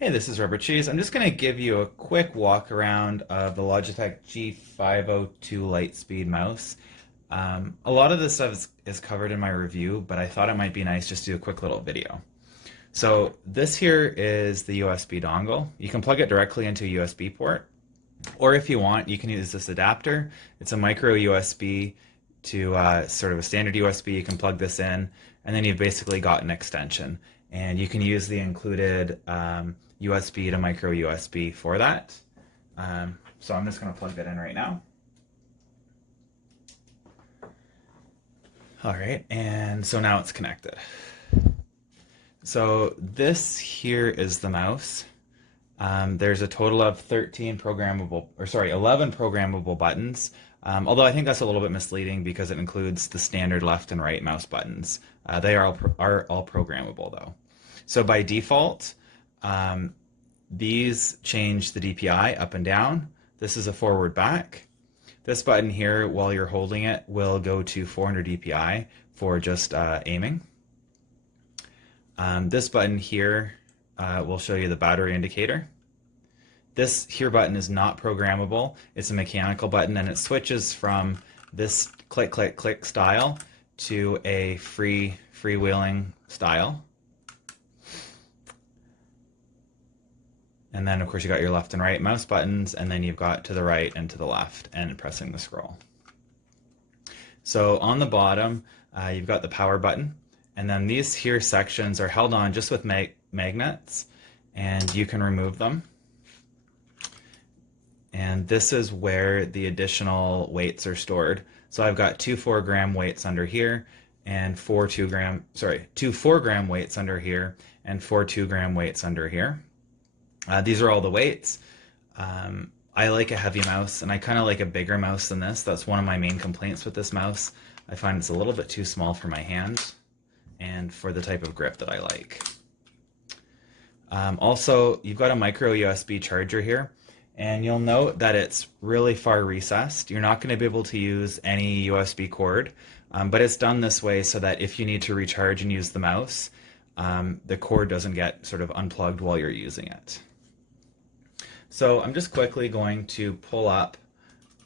Hey, this is Rubber Cheese. I'm just going to give you a quick walk around of the Logitech G502 LIGHTSPEED mouse. A lot of this stuff is covered in my review, but I thought it might be nice just to do a quick little video. So this here is the USB dongle. You can plug it directly into a USB port, or if you want, you can use this adapter. It's a micro USB to sort of a standard USB. You can plug this in, and then you've basically got an extension. And you can use the included USB to micro USB for that. So I'm just going to plug that in right now. All right, and so now it's connected. So this here is the mouse. There's a total of 11 programmable buttons. Although I think that's a little bit misleading because it includes the standard left and right mouse buttons. They are all programmable though. So by default, these change the DPI up and down. This is a forward back. This button here, while you're holding it, will go to 400 DPI for just aiming. This button here will show you the battery indicator. This here button is not programmable. It's a mechanical button, and it switches from this click, click, click style to a freewheeling style. And then, of course, you got your left and right mouse buttons, and then you've got to the right and to the left, and pressing the scroll. So on the bottom, you've got the power button, and then these here sections are held on just with magnets, and you can remove them. And this is where the additional weights are stored. So I've got two 4-gram weights under here, and two 4-gram weights under here, and 4 2-gram weights under here. These are all the weights. I like a heavy mouse, and I kind of like a bigger mouse than this. That's one of my main complaints with this mouse. I find it's a little bit too small for my hand and for the type of grip that I like. Also, you've got a micro USB charger here, and you'll note that it's really far recessed. You're not going to be able to use any USB cord, but it's done this way so that if you need to recharge and use the mouse, the cord doesn't get sort of unplugged while you're using it. So I'm just quickly going to pull up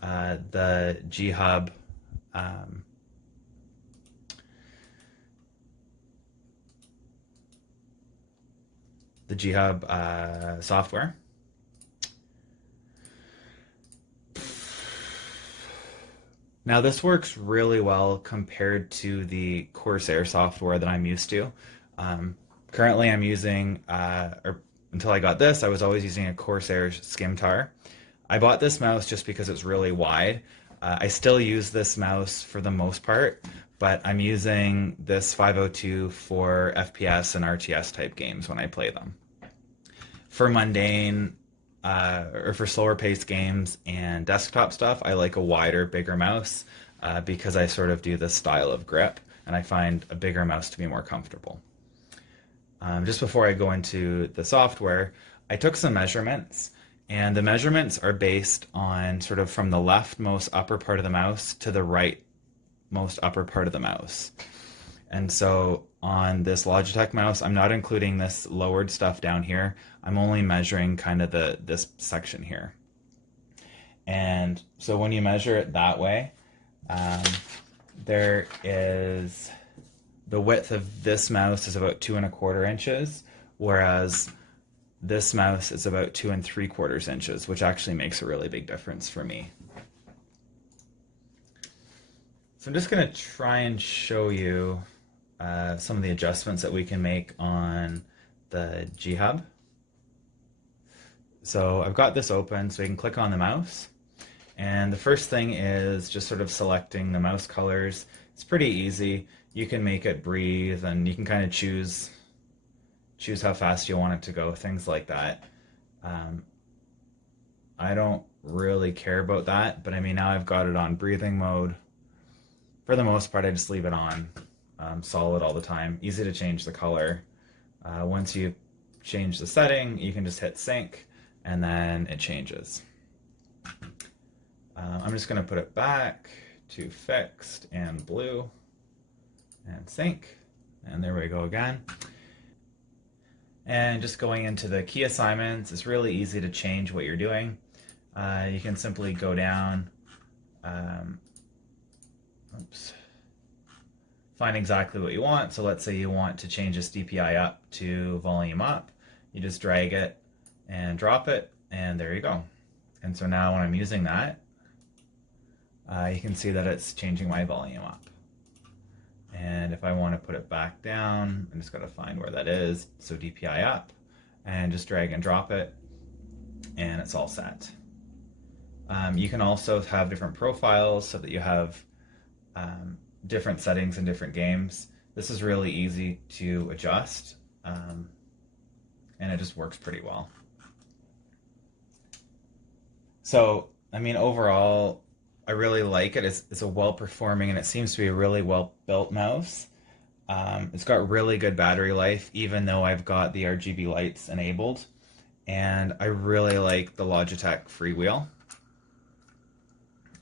the G-Hub software. Now this works really well compared to the Corsair software that I'm used to. Currently I'm using, until I got this, I was always using a Corsair Skimtar. I bought this mouse just because it's really wide. I still use this mouse for the most part, but I'm using this 502 for FPS and RTS type games when I play them. For mundane or for slower paced games and desktop stuff, I like a wider, bigger mouse because I sort of do this style of grip, and I find a bigger mouse to be more comfortable. Just before I go into the software, I took some measurements, and the measurements are based on sort of from the leftmost upper part of the mouse to the rightmost upper part of the mouse. And so on this Logitech mouse, I'm not including this lowered stuff down here. I'm only measuring kind of this section here. And so when you measure it that way, there is the width of this mouse is about 2 1/4 inches, whereas this mouse is about 2 3/4 inches, which actually makes a really big difference for me. So I'm just going to try and show you some of the adjustments that we can make on the G-Hub. So I've got this open, so you can click on the mouse. And the first thing is just sort of selecting the mouse colors. It's pretty easy. You can make it breathe, and you can kind of choose how fast you want it to go, things like that. I don't really care about that, but I mean, now I've got it on breathing mode. For the most part, I just leave it on solid all the time. Easy to change the color. Once you change the setting, you can just hit sync, and then it changes. I'm just going to put it back to fixed and blue and sync, and there we go again. And just going into the key assignments, it's really easy to change what you're doing. You can simply go down, um, oops, find exactly what you want. So let's say you want to change this DPI up to volume up. You just drag it and drop it, and there you go. And so now when I'm using that, you can see that it's changing my volume up. And if I want to put it back down, I'm just going to find where that is. So DPI up, and just drag and drop it, and it's all set. You can also have different profiles so that you have different settings in different games. This is really easy to adjust, and it just works pretty well. So, I mean, overall, I really like it. It's a well-performing, and it seems to be a really well-built mouse. It's got really good battery life, even though I've got the RGB lights enabled. And I really like the Logitech freewheel.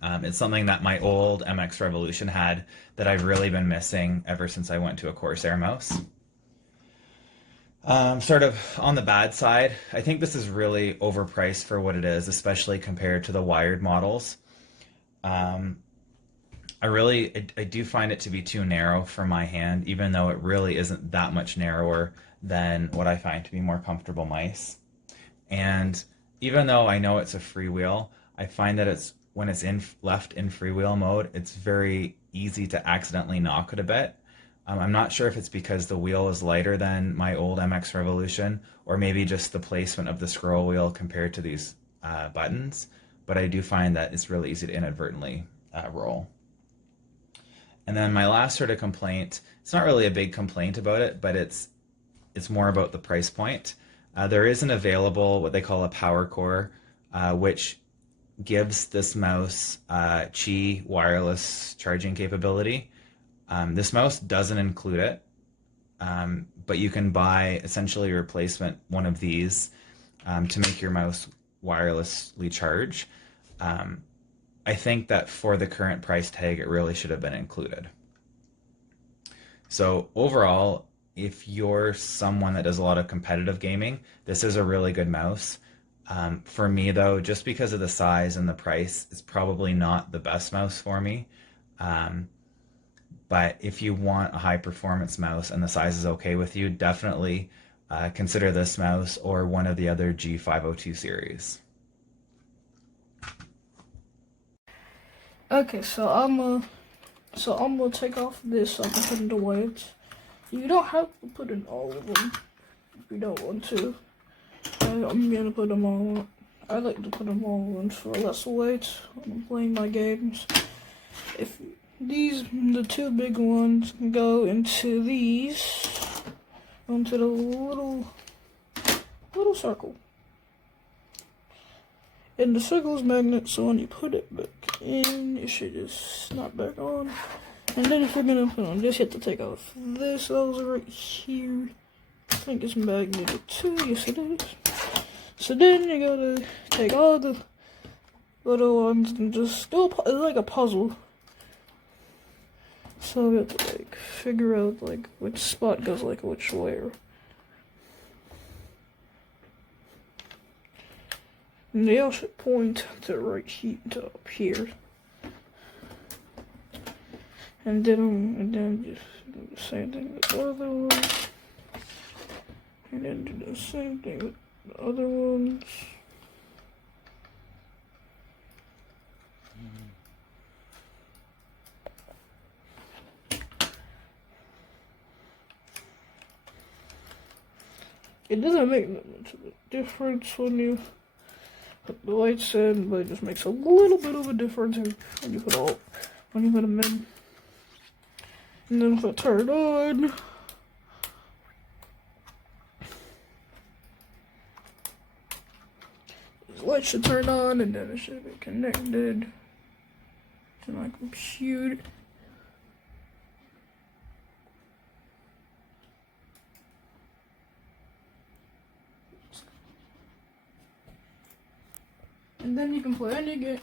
It's something that my old MX Revolution had that I've really been missing ever since I went to a Corsair mouse. Sort of on the bad side, I think this is really overpriced for what it is, especially compared to the wired models. I do find it to be too narrow for my hand, even though it really isn't that much narrower than what I find to be more comfortable mice. And even though I know it's a freewheel, I find that when it's left in freewheel mode, it's very easy to accidentally knock it a bit. I'm not sure if it's because the wheel is lighter than my old MX Revolution, or maybe just the placement of the scroll wheel compared to these buttons, but I do find that it's really easy to inadvertently roll. And then my last sort of complaint, it's not really a big complaint about it, but it's more about the price point. There is an available, what they call a power core, which gives this mouse Qi wireless charging capability. This mouse doesn't include it, but you can buy essentially a replacement one of these to make your mouse wirelessly charge. I think that for the current price tag, it really should have been included. So overall, if you're someone that does a lot of competitive gaming, this is a really good mouse. For me though, just because of the size and the price, it's probably not the best mouse for me. But if you want a high performance mouse and the size is okay with you, definitely consider this mouse or one of the other G502 series. Okay, so I'm gonna take off this so I can put in the weights. You don't have to put in all of them if you don't want to. I'm gonna put them all. I like to put them all in for less weight when I'm playing my games. If the two big ones can go into onto the little circle. And the circle is magnet, so when you put it back in, it should just snap back on. And then if you're gonna put on this, you have to take off this hose right here. I think it's magneted too, yes it is. So then you gotta take all the little ones and just do it's like a puzzle. So we have to like figure out like which spot goes like which where. And they all should point to right here to up here. And then just do the same thing with the other one. And then do the same thing with the other ones. It doesn't make that much of a difference when you put the lights in, but it just makes a little bit of a difference when you put them in. And then if I turn it on, the light should turn on, and then it should be connected to my computer. And then you can play any game.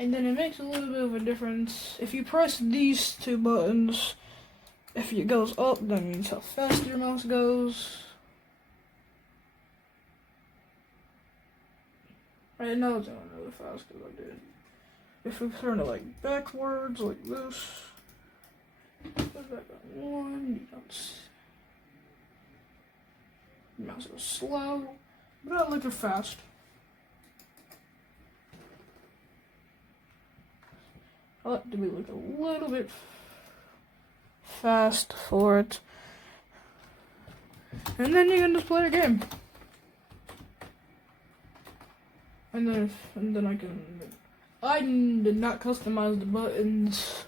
And then it makes a little bit of a difference. If you press these two buttons, if it goes up, that means how fast your mouse goes. Right now it's going really fast because I did. If we turn it like backwards, like this, put back on 1, you don't see. Mouse is slow, but I like it fast. I like to be like a little bit fast for it. And then you can just play a game. And then I did not customize the buttons.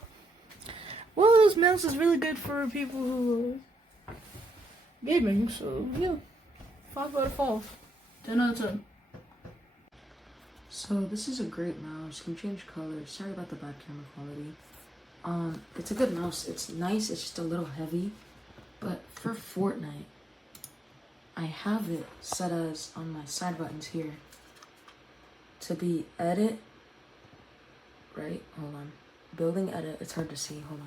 Well, this mouse is really good for people who are gaming, so yeah. 5 out of 5. 10 out of 10. So this is a great mouse. Can change colors. Sorry about the bad camera quality. It's a good mouse. It's nice. It's just a little heavy. But for Fortnite, I have it set as on my side buttons here to be edit. Right? Hold on. Building edit. It's hard to see. Hold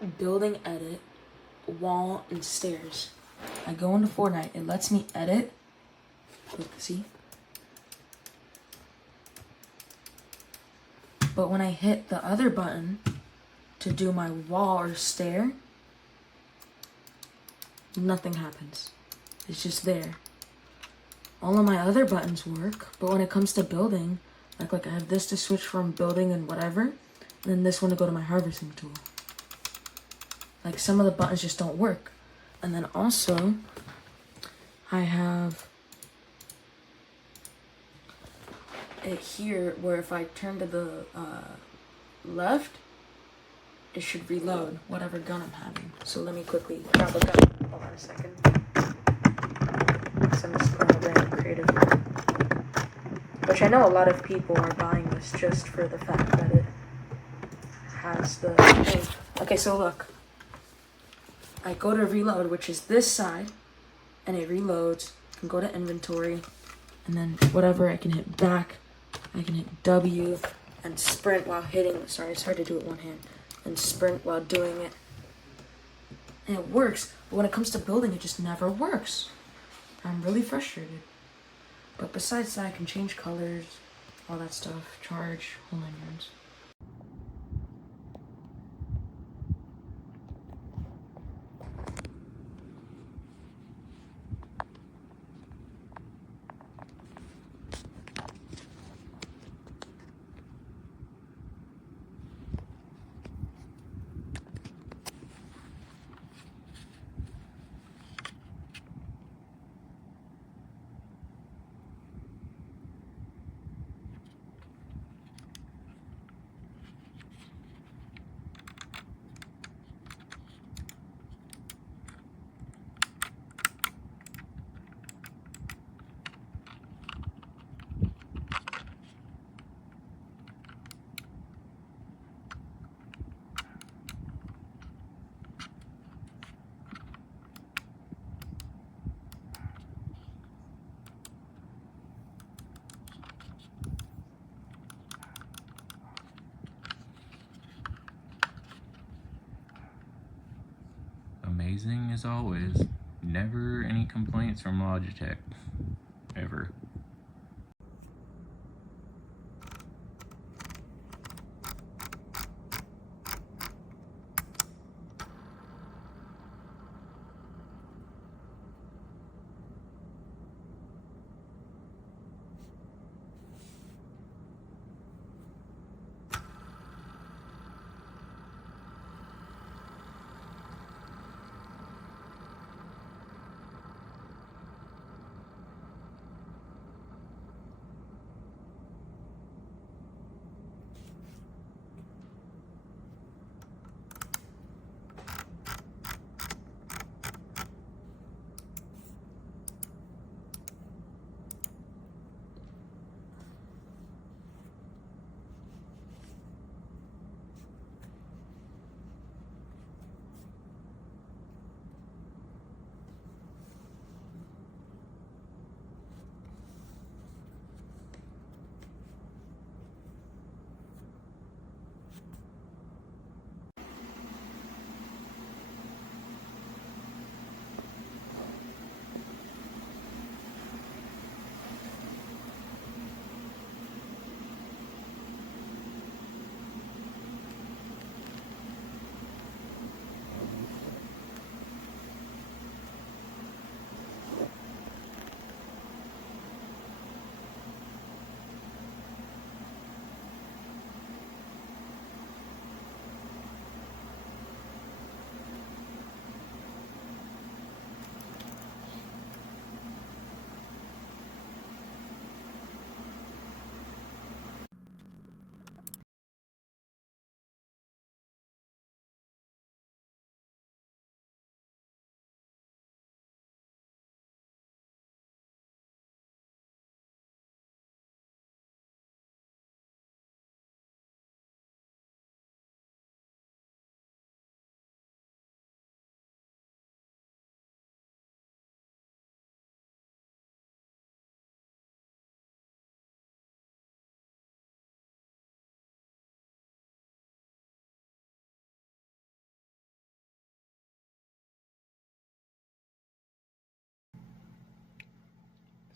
on. Building edit, wall, and stairs. I go into Fortnite. It lets me edit. Look, see? But when I hit the other button to do my wall or stair, nothing happens. It's just there. All of my other buttons work, but when it comes to building, like I have this to switch from building and whatever, and then this one to go to my harvesting tool. Like some of the buttons just don't work. And then also, I have it here where if I turn to the left, it should reload whatever gun I'm having. So let me quickly grab a gun. Hold on a second. So I'm just playing a random creative mode. Which I know a lot of people are buying this just for the fact that it has the thing. Okay, so look. I go to reload, which is this side, and it reloads. I can go to inventory, and then whatever, I can hit back. I can hit W and sprint while hitting. Sorry, it's hard to do it one hand. And sprint while doing it. And it works, but when it comes to building, it just never works. I'm really frustrated. But besides that, I can change colors, all that stuff, charge, whole 9 yards. Amazing as always. Never any complaints from Logitech. Ever.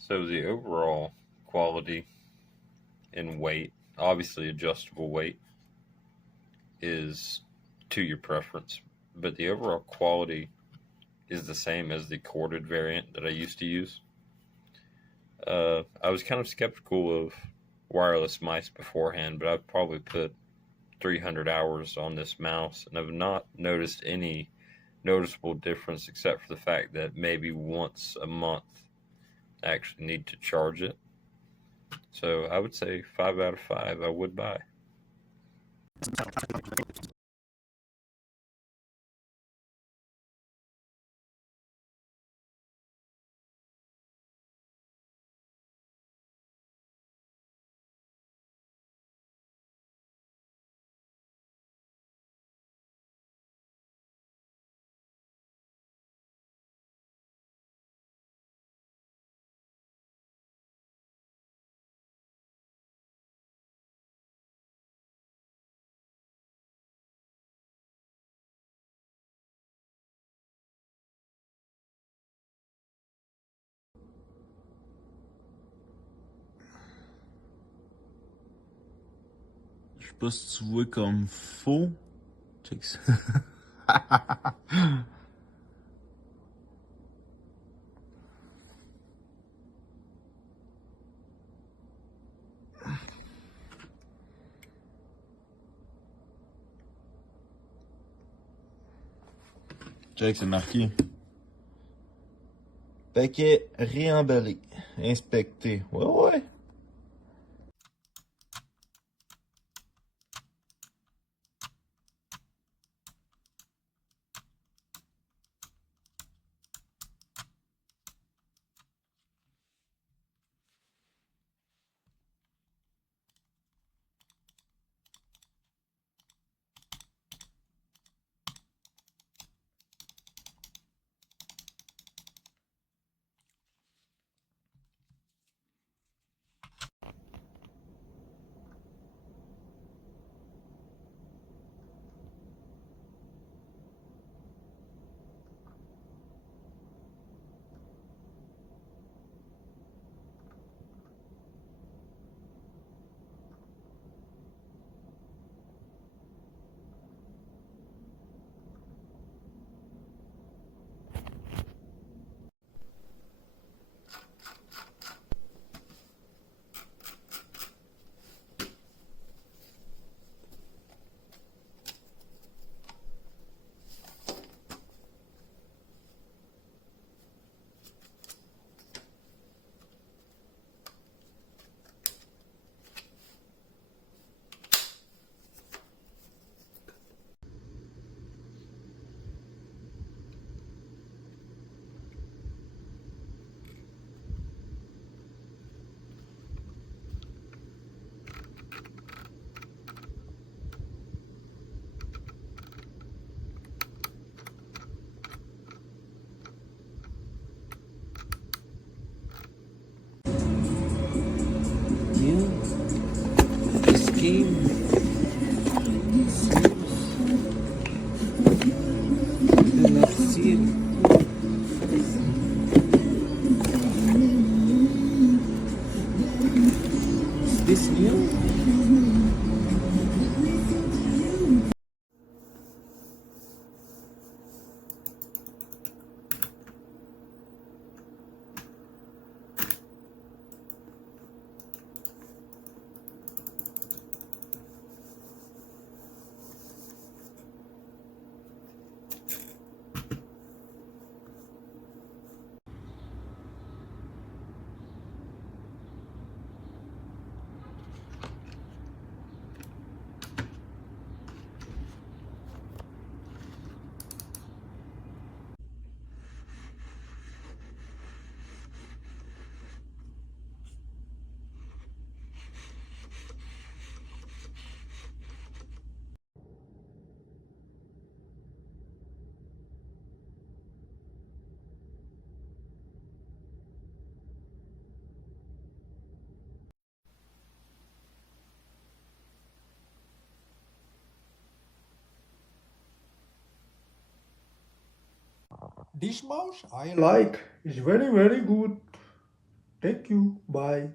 So the overall quality and weight, obviously adjustable weight, is to your preference, but the overall quality is the same as the corded variant that I used to use. I was kind of skeptical of wireless mice beforehand, but I've probably put 300 hours on this mouse and I've not noticed any noticeable difference except for the fact that maybe once a month I actually need to charge it. So I would say 5 out of 5 I would buy. Je sais pas si tu vois comme faux. Check ça. Check, c'est marqué. Paquet réemballé. Inspecté. Ouais, ouais. This game let's see it. Is this new? This mouse I like, is very good. Thank you. Bye.